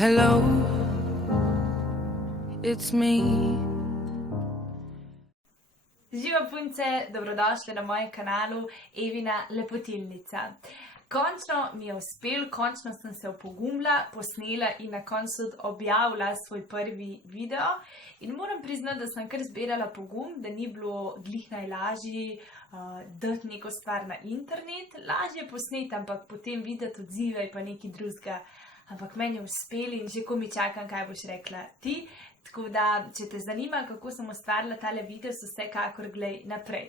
Hello, it's me. Živa punce, dobrodošli na mojem kanalu Evina lepotilnica. Končno mi je uspel, končno sem se opogumila, posnela in na koncu objavila svoj prvi video. In moram priznati, da sem kar zbirala pogum, da ni bilo glih najlažje dati neko stvar na internet. Lažje posneti, ampak potem videti odzive pa nekaj drugega. Ampak meni je uspelo in že ko mi čakam, kaj boš rekla ti. Tako da, če te zanima, kako sem ustvarila tale video, so vsekakor glej naprej.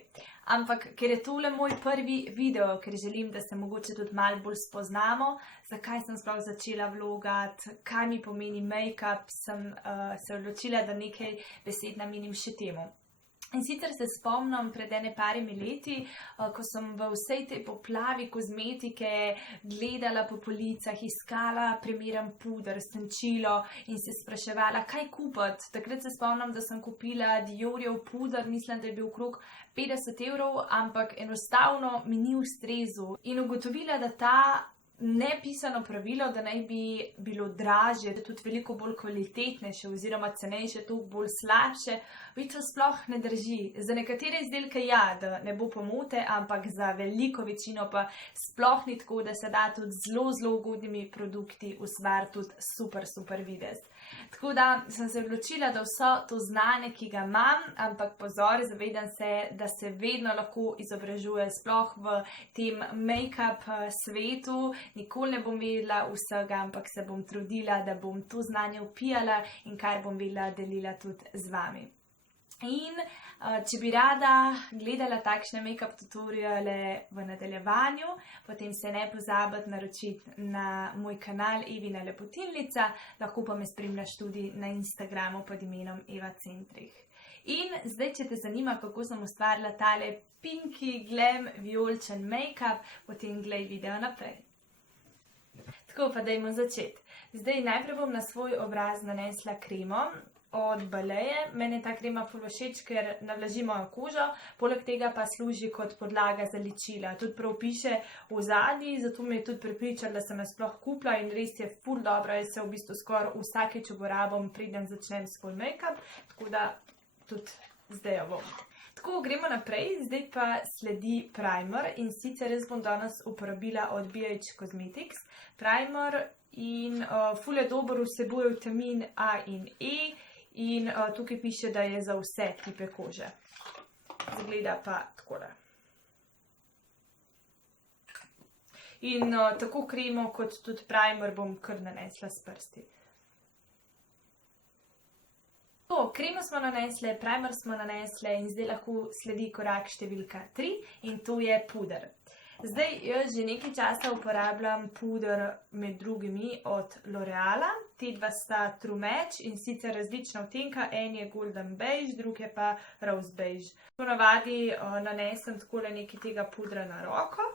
Ampak, ker je tole moj prvi video, ker želim, da se mogoče tudi malo bolj spoznamo, zakaj sem sploh začela vlogati, kaj mi pomeni make-up, sem se odločila, da nekaj besed namenim še temu. In sicer se spomnim pred parimi leti, ko sem v vsej tej poplavi kozmetike gledala po policah, iskala primeren puder, senčilo in se spraševala, kaj kupiti. Takrat se spomnim, da sem kupila Diorjev puder, mislim, da je bil okrog 50 €, ampak enostavno mi ni ustrezal. In ugotovila, da ta nepisano pravilo, da naj bi bilo dražje, tudi veliko bolj kvalitetnejše oziroma cenejše, toliko bolj slabše, to sploh ne drži. Za nekatere izdelke ja, da ne bo pomote, ampak za veliko večino pa sploh ni tako, da se da tudi zelo ugodnimi produkti ustvariti tudi super videz. Tako da sem se odločila, da vso to znanje, ki ga imam, ampak pozor, zavedam se, da se vedno lahko izobražuje sploh v tem make-up svetu. Nikoli ne bom vedela vsega, ampak se bom trudila, da bom to znanje vpijala in kar bom vedela delila tudi z vami. In če bi rada gledala takšne make-up tutoriale v nadaljevanju, potem se ne pozabiti naročiti na moj kanal Evina lepotilnica, lahko pa me spremljaš tudi na Instagramu pod imenom Eva Centrih. In zdaj, če te zanima, kako sem ustvarila tale pinky glam vijoličen make-up, potem glej video naprej. Tako pa dajmo začeti. Zdaj najprej bom na svoj obraz nanesla kremo od Baleje. Meni je ta krema ful všeč, ker navlaži mojo kožo, poleg tega pa služi kot podlaga za ličila. Tudi prav piše v zadnji, zato me je tudi prepričala, da sem jo sploh kupila in res je ful dobro. Jaz se v bistvu skoraj vsakeč uporabljam, preden začnem svoj make-up, tako da tudi zdaj jo bom. Tako, gremo naprej, zdaj pa sledi primer in sicer jaz bom danes uporabila od BH Cosmetics primer in ful je dober, vsebuje vitamin A in E in tukaj piše, da je za vse tipe kože. Zgleda pa takole. In tako kremo kot tudi primer bom kar nanesla s prsti. Kremo smo nanesle, primer smo nanesle in zdaj lahko sledi korak številka 3 in to je puder. Zdaj jaz že nekaj časa uporabljam puder med drugimi od L'Oreala. Te dva sta True Match in sicer različna odtenka, en je Golden Beige, drug je pa Rose Beige. Ponavadi nanesem takole nekaj tega pudra na roko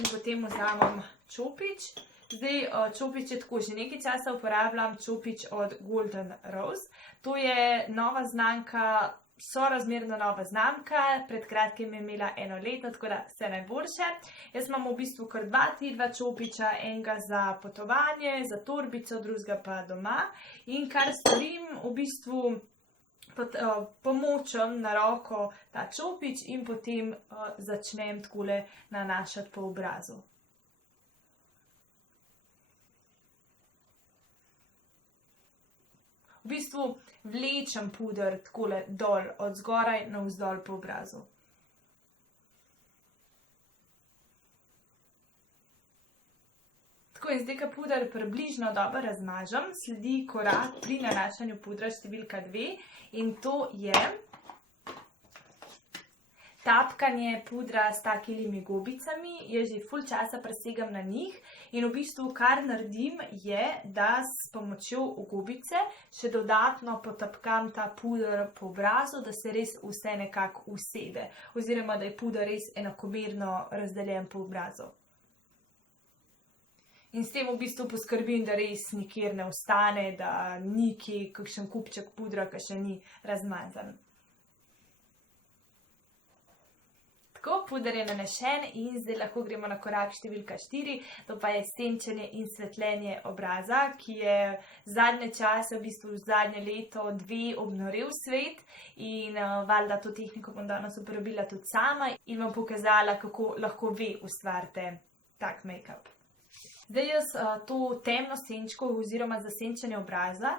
in potem vzamem čopič. Zdaj, čopič je tako, že nekaj časa uporabljam čopič od Golden Rose. To je nova znamka, sorazmerno nova znamka, pred kratkim je imela eno leto, tako da vse najboljše. Jaz imam v bistvu kar dva čopiča, enega za potovanje, za torbico, drugega pa doma. In kar storim, v bistvu pomočem na roko ta čopič in potem začnem takole nanašati po obrazu. V bistvu vlečem puder takole dol, od zgoraj navzdol po obrazu. Tako in zdaj, ko puder približno dobro razmažem, sledi korak pri nanašanju pudra številka 2 in to je tapkanje pudra s takimi gobicami. Jaz že ful časa presegam na njih in v bistvu kar naredim je, da s pomočjo gobice še dodatno potapkam ta puder po obrazu, da se res vse nekako usede oziroma da je puder res enakomerno razdeljen po obrazu. In s tem v bistvu poskrbim, da res nikjer ne ostane, da ni kje kakšen kupček pudra, ki še ni razmazan. Tako, puder je nanesen in zdaj lahko gremo na korak številka 4, to pa je senčenje in svetljenje obraza, ki je zadnje čase, v bistvu zadnje leto, 2 obnorel svet in valjda to tehniko bom danes uporabila tudi sama in vam pokazala, kako lahko vi ustvarite tak make-up. Zdaj jaz to temno senčko oziroma za senčenje obraza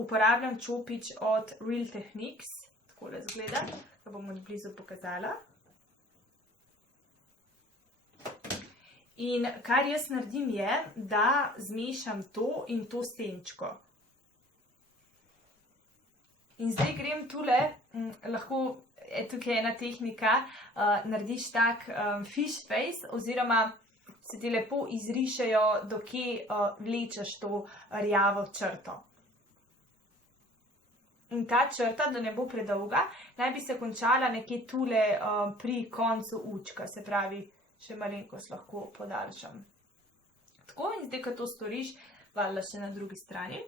uporabljam čopič od Real Techniques, takole izgleda, ga bom od blizu pokazala. In kar jaz naredim je, da zmešam to in to senčko. In zdaj grem tule, lahko, tukaj je ena tehnika, narediš tak fish face oziroma se ti lepo izrišejo, dokje vlečeš to rjavo črto. In ta črta, da ne bo predolga, naj bi se končala nekje tule pri koncu učka, se pravi, še malenkost lahko podaljšam. Tako, in zdaj, ko to storiš, valjda še na drugi strani.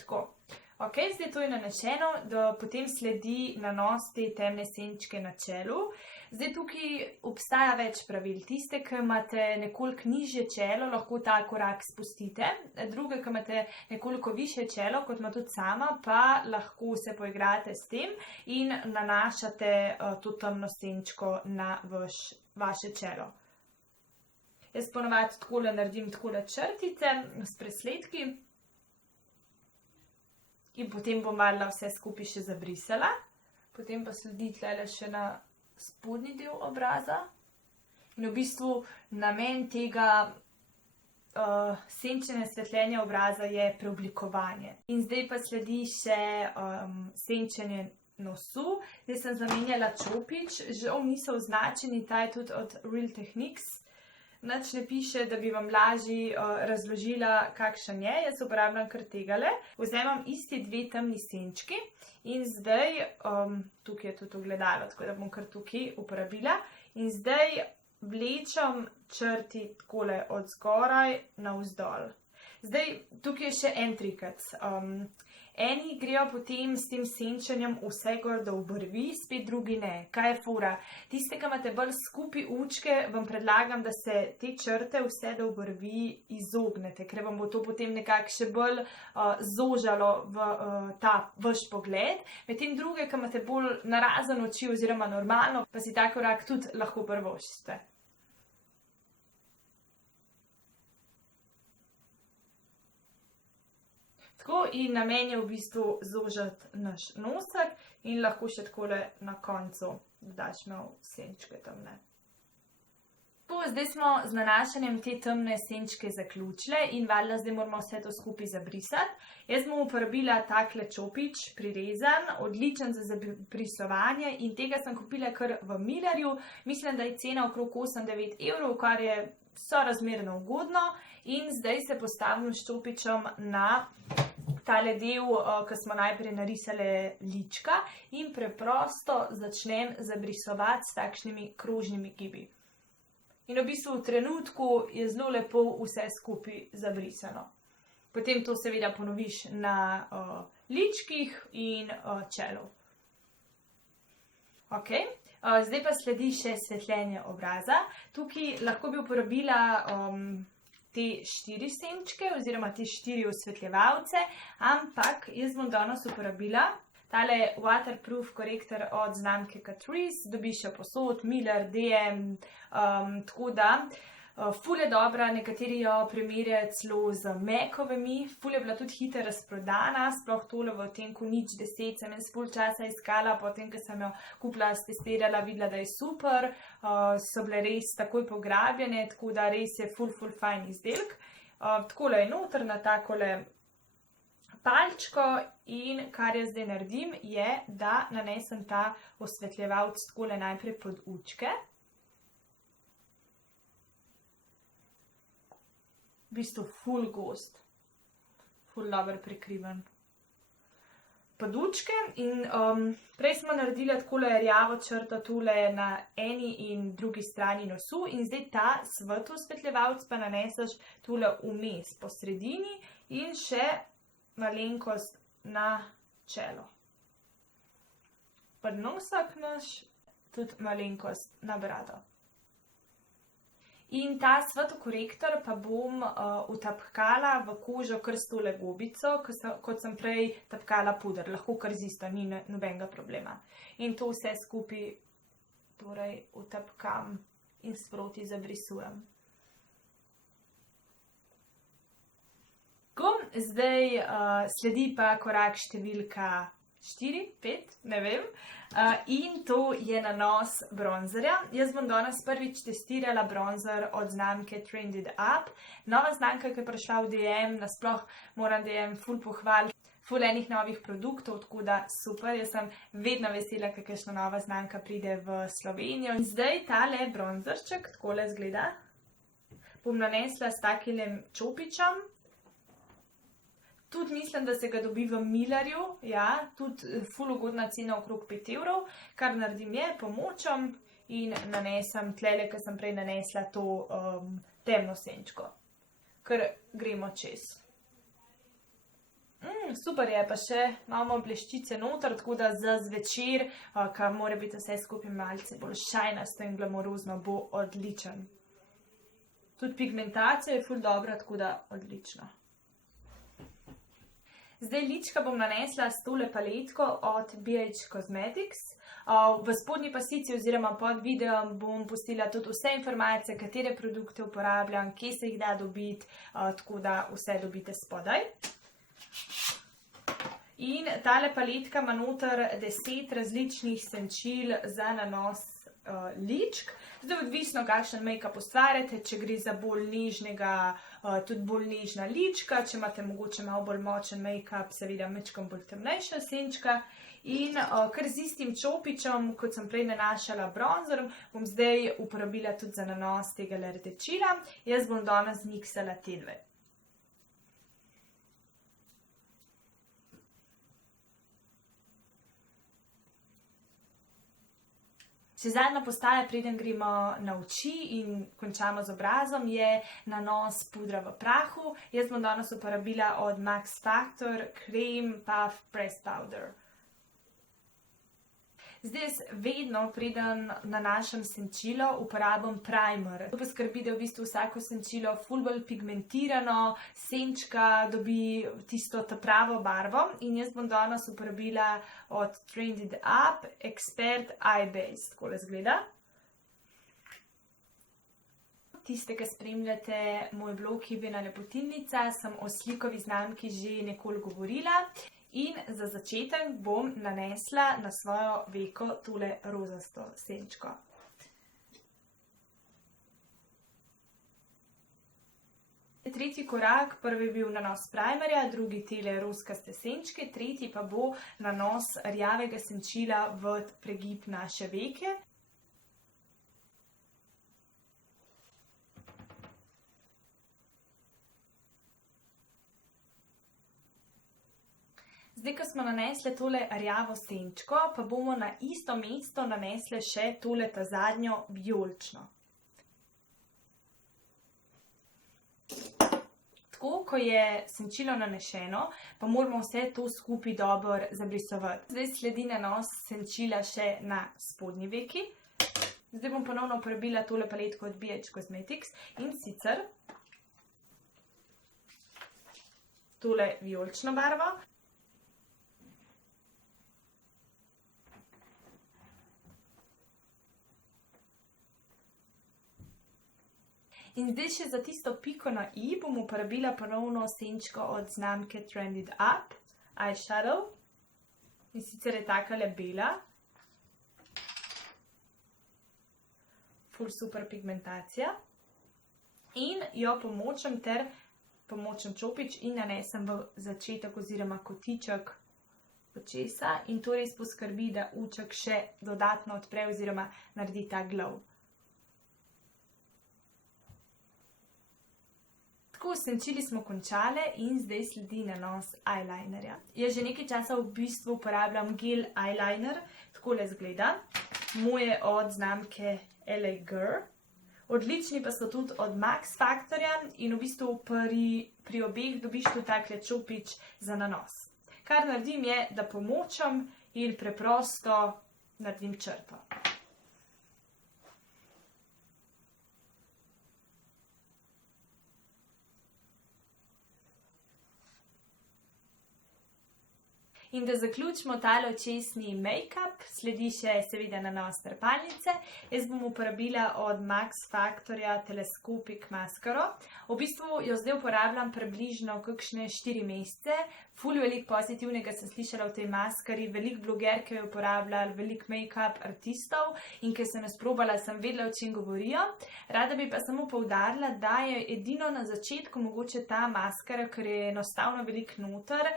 Tako. Ok, zdaj to je nanešeno, da potem sledi nanos te temne senčke na čelu. Zdaj tukaj obstaja več pravil. Tiste, ki imate nekoliko nižje čelo, lahko ta korak spustite. Druge, ki imate nekoliko višje čelo, kot ima tudi sama, pa lahko se poigrate s tem in nanašate to temno senčko na vaše čelo. Jaz ponovadi takole naredim takole črtice s presledki. In potem bom valjda vse skupaj še zabrisala. Potem pa sledi tlele še na spodnji del obraza. In v bistvu namen tega senčenja svetljenja obraza je preoblikovanje. In zdaj pa sledi še senčenje nosu. Zdaj sem zamenjala čopič, žal niso označeni, ta je tudi od Real Techniques. Nič ne piše, da bi vam lažje razložila, kakšen je. Jaz uporabljam kar tegale. Vzamem isti 2 temni senčki in zdaj, tukaj je tudi ogledalo, tako da bom kar tukaj uporabila. In zdaj vlečem črti takole od zgoraj navzdol. Zdaj, tukaj je še en trikec. Eni grejo potem s tem senčenjem vse gor do obrvi, spet drugi ne. Kaj je fora? Tiste, ki imate bolj skupaj učke, vam predlagam, da se te črte vse do obrvi izognete, ker vam bo to potem nekako še bolj zožalo v ta vaš pogled. Medtem druge, ki imate bolj narazen oči oziroma normalno, pa si ta korak tudi lahko privoščite. Tako, in namen je v bistvu zožati naš nosek in lahko še takole na koncu dodaš malo senčke temne. Tako, zdaj smo z nanašanjem te temne senčke zaključile in valjda zdaj moramo vse to skupaj zabrisati. Jaz bom uporabila takle čopič, prirezan, odličen za zabrisovanje in tega sem kupila kar v Millerju. Mislim, da je cena okrog 8-9 evrov, kar je sorazmerno ugodno. In zdaj se postavim s čopičem na tale del, ki smo najprej narisali lička in preprosto začnem zabrisovati s takšnimi krožnimi gibi. In v bistvu v trenutku je zelo lepo vse skupaj zabrisano. Potem to seveda ponoviš na ličkih in čelu. Ok, zdaj pa sledi še svetljenje obraza. Tukaj lahko bi uporabila te 4 senčke oziroma te 4 osvetljevalce, ampak jaz bom danes uporabila tale waterproof korektor od znamke Catrice, dobiš jo posod, Miller, DM, tako da ful je dobra, nekateri jo primerjajo celo z Mac-ovimi, ful je bila tudi hitro razprodana, sploh tole v odtenku 0:10 sem jaz ful časa iskala, potem, ko sem jo kupila, testirala, videla, da je super, so bile res takoj pograbljene, tako da res je ful fajn izdelek. Takole je noter na takole palčko in kar jaz zdaj naredim je, da nanesem ta osvetljevalc takole najprej pod učke. V bistvu ful gost, ful dobro prikriven. Pod učke in prej smo naredili takole rjavo črto tule na eni in drugi strani nosu in zdaj ta svetlo osvetljevalc pa naneseš tule vmes po sredini in še malenkost na čelo. Pa nosek naš, tudi malenkost na brado. In ta svetlokorektor pa bom utapkala v kožo kar s tole gobico, kot sem prej tapkala puder. Lahko kar z isto, ni nobenega problema. In to vse skupaj torej utapkam in sproti zabrisujem. Zdaj sledi pa korak številka 4, 5, ne vem. In to je nanos bronzerja. Jaz bom danes prvič testirala bronzer od znamke Trended Up. Nova znamka, ki je prišla v DM, nasploh moram DM ful pohvaliti. Ful enih novih produktov, tako da super, jaz sem vedno vesela, kakšna nova znamka pride v Slovenijo. In zdaj tale bronzerček, takole izgleda, bom nanesla s takilim čopičem. Tudi mislim, da se ga dobi v Millarju, ja, tudi ful ugodna cena okrog 5 evrov. Kar naredim je, pomočam in nanesem tlele, ker sem prej nanesla to temno senčko. Ker gremo čez. Super je, pa še imamo bleščice noter, tako da za zvečer, ka mora biti vse skupaj malce bolj šajnasto in glamorozno, bo odličen. Tudi pigmentacija je ful dobra, tako da odlično. Zdaj lička bom nanesla s tole paletko od BH Cosmetics. V spodnji pasici oziroma pod videom bom pustila tudi vse informacije, katere produkte uporabljam, kje se jih da dobiti, tako da vse dobite spodaj. In tale paletka ima noter 10 različnih senčil za nanos ličk. Zdaj odvisno, kakšen make-up ustvarjate, če gre za bolj nežnega, tudi bolj nežna lička, če imate mogoče malo bolj močen make-up, seveda mečkam bolj temnejša senčka. In kar z istim čopičem, kot sem prej nanašala bronzer, bom zdaj uporabila tudi za nanos tega rdečila. Jaz bom danes zmiksala te dve. Še zadnja postaja, preden gremo na oči in končamo z obrazom, je nanos pudra v prahu. Jaz bom danes uporabila od Max Factor Creme Puff Press Powder. Zdaj jaz vedno, preden nanašam senčilo, uporabim primer. To poskrbi, da v bistvu vsako senčilo ful bolj pigmentirano, senčka dobi tisto ta pravo barvo. In jaz bom danes uporabila od Trended Up Expert Eye Base. Takole izgleda. Tiste, ki spremljate moj blog Evina Lepotilnica, sem o slikovi znamki že nekoliko govorila. In za začetek bom nanesla na svojo veko tole rozasto senčko. Tretji korak, prvi je bil nanos primerja, drugi tele rozkaste senčke, tretji pa bo nanos rjavega senčila v pregib naše veke. Zdaj, ko smo nanesli tole rjavo senčko, pa bomo na isto mesto nanesli še tole ta zadnjo vijolično. Tako, ko je senčilo nanešeno, pa moramo vse to skupaj dobro zabrisovati. Zdaj sledi nanos senčila še na spodnji veki. Zdaj bom ponovno uporabila tole paletko od BH Cosmetics in sicer tole vijolično barvo. In zdaj še za tisto piko na i bom uporabila ponovno senčko od znamke Trended Up Eyeshadow. In sicer je takale bela. Ful super pigmentacija. In jo pomočam ter pomočam čopič in nanesem v začetek oziroma kotiček očesa. In to res poskrbi, da uček še dodatno odpre oziroma naredi ta glow. Tako, senčili smo končale in zdaj sledi nanos eyelinerja. Jaz že nekaj časa v bistvu uporabljam gel eyeliner, takole izgleda. Moje od znamke LA Girl. Odlični pa so tudi od Max Factorja in v bistvu pri obeh dobiš tu takle čopič za nanos. kar naredim je, da pomočam in preprosto naredim črto. In da zaključimo tale očesni make-up, sledi še seveda nanos trepalnice. Jaz bom uporabila od Max Factorja Telescopic maskaro. V bistvu jo zdaj uporabljam približno kakšne 4 mesece. Ful veliko pozitivnega sem slišala v tej maskari, veliko blogerk jo je uporabljala, veliko make-up artistov in ker sem jo sprobala, sem vedela, o čem govorijo. Rada bi pa samo poudarila, da je edino na začetku mogoče ta maskara, ker je enostavno veliko noter,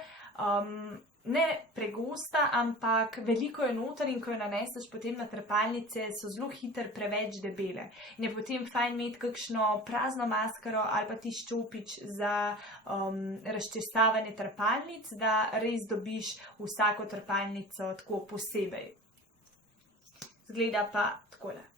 ne pregosta, ampak veliko je noter in ko jo naneseš potem na trepalnice, so zelo hitro preveč debele. In je potem fajn imeti kakšno prazno maskaro ali pa tisti čopič za razčesavanje trepalnic, da res dobiš vsako trepalnico tako posebej. Zgleda pa takole.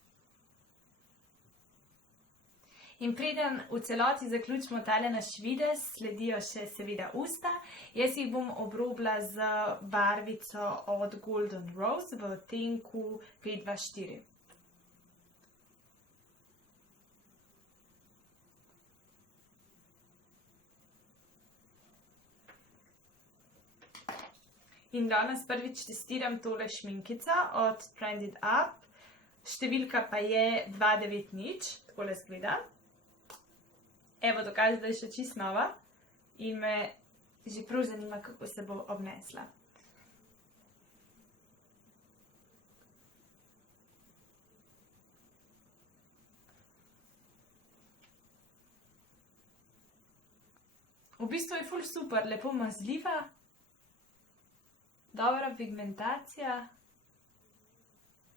In preden v celoti zaključimo tale naš videz, sledijo še seveda usta. Jaz jih bom obrobila z barvico od Golden Rose v odtenku 524. In danes prvič testiram tole šminkico od Trended Up. Številka pa je 290, takole izgleda. Evo, dokaz, da je še čisto nova in me že prav zanima, kako se bo obnesla. V bistvu je ful super, lepo mazljiva, dobra pigmentacija,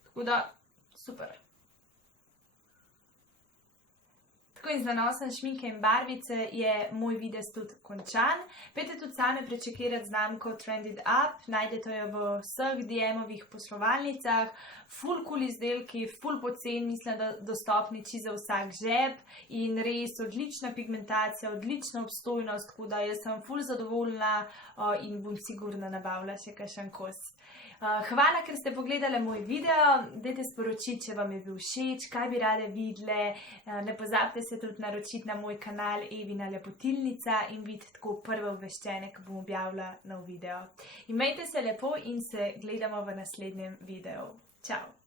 tako da super. Tako in z nanosom šminke in barvice je moj videz tudi končan. Pejte tudi same prečekirati znamko Trended Up, najdete jo v vseh DM-ovih poslovalnicah, ful cool izdelki, ful poceni, mislim, da dostopni čisto za vsak žep in res odlična pigmentacija, odlična obstojnost, tako da jaz sem ful zadovoljna in bom sigurno nabavila še kakšen kos. Hvala, ker ste pogledali moj video, dajte sporočiti, če vam je bil všeč, kaj bi rade videli, ne pozabite se tudi naročiti na moj kanal Evina Lepotilnica in biti tako prve obveščene, ko bom objavila nov video. Imejte se lepo in se gledamo v naslednjem videu. Čau!